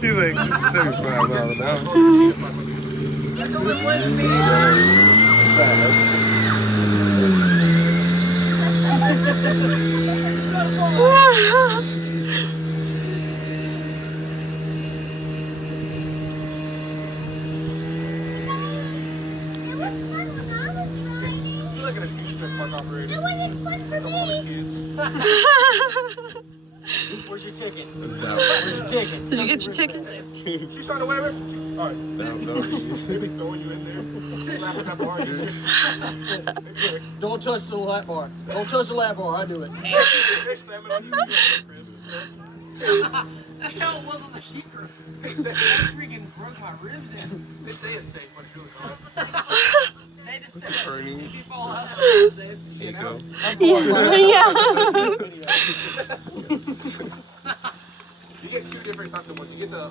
He's like 75 miles an hour. It's only 1 speed. Look at a two-stroke park operator. It wasn't fun for Come on, me. kids. Where's your ticket? No. Where's your ticket? Did you get your ticket? She's trying to wear it. All right. No. Maybe throwing you in there. Slapping that bar. Don't touch the lap bar. Don't touch the lap bar. I do it. They're slamming on you. That's how it was on the sheep group. They say, I freaking broke my ribs in. they say it's safe, but it's really not. They just What's said the turning? if you fall out, it's safe. You know? Yeah. You get two different types of ones. You get the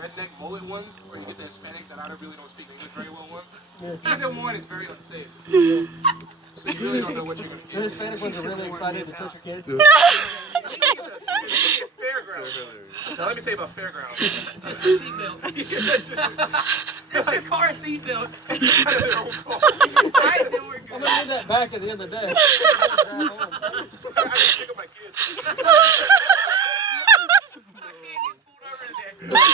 redneck mullet ones, or you get the Hispanic that I really don't speak English very well ones. Either one is very unsafe. So you really don't know what you're going to The get. Hispanic ones are really excited to touch your kids. Fairgrounds. Now let me tell you about fairgrounds. Just a seatbelt. Just a car seatbelt. Out of their own car. Right, then we're I'm good. gonna need that back at the end of the day. I gotta pick up my kids. I can't get pulled over today.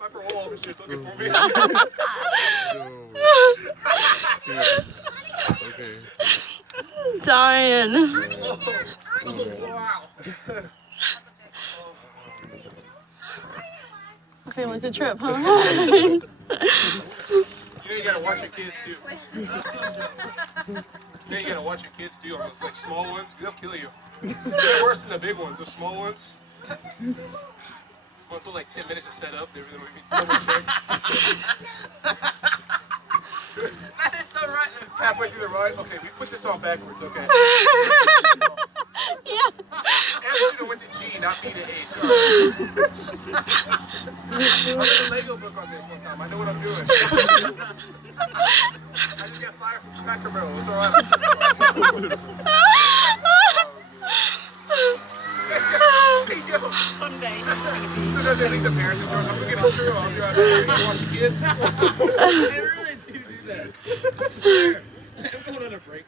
My parole officer's looking for me. Okay. Dying. Wow. Family's a trip, huh? You know you gotta watch your kids too. You know you gotta watch your kids too on those like small ones. They'll kill you. They're worse than the big ones. Those small ones. One took like 10 minutes to set up. They were double check. That is so right though. Halfway through the ride, okay, we put this on backwards, okay. Yeah. And should have went to G, not B to H. I read a Lego book on this one time. I know what I'm doing. I just got fired from Cracker Barrel. It's alright. Someday. Sometimes they leave the parents in charge. I'm gonna get a churro. I'll be right back. You watch the kids. They really do that. I swear. I'm going on a break.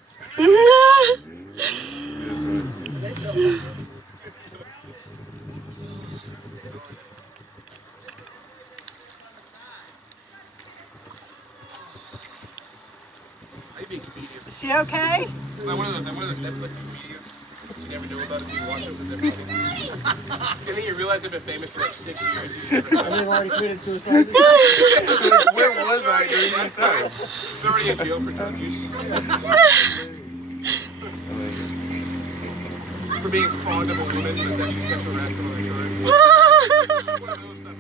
I'd be a comedian. Is she okay? Like one of the Netflix comedians. You never know about it until you watch it with their funny. And then you realize they've been famous for like 6 years. You just never And know. they've already committed suicide. Where was I during these times? They're already in jail for drug use. For being fond of a woman that's actually sexual harassment on their time. One of those type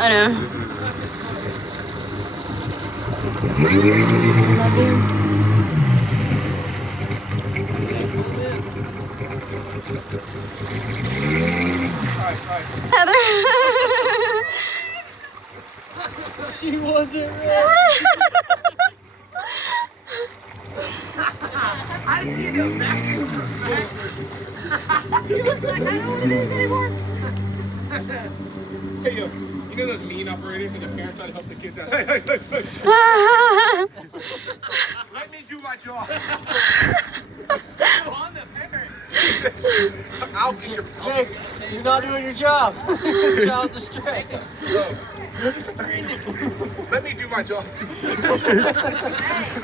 I know. Heather. She wasn't ready. I didn't see those back. He was like, I don't want to do this anymore. Hey, yo, you know those mean operators and the parents try to help the kids out? Hey, hey, hey, hey. Let me do my job. I'm the parent. I'll get your Jake, you're not doing your job. Your child's astray. Let me do my job. Hey.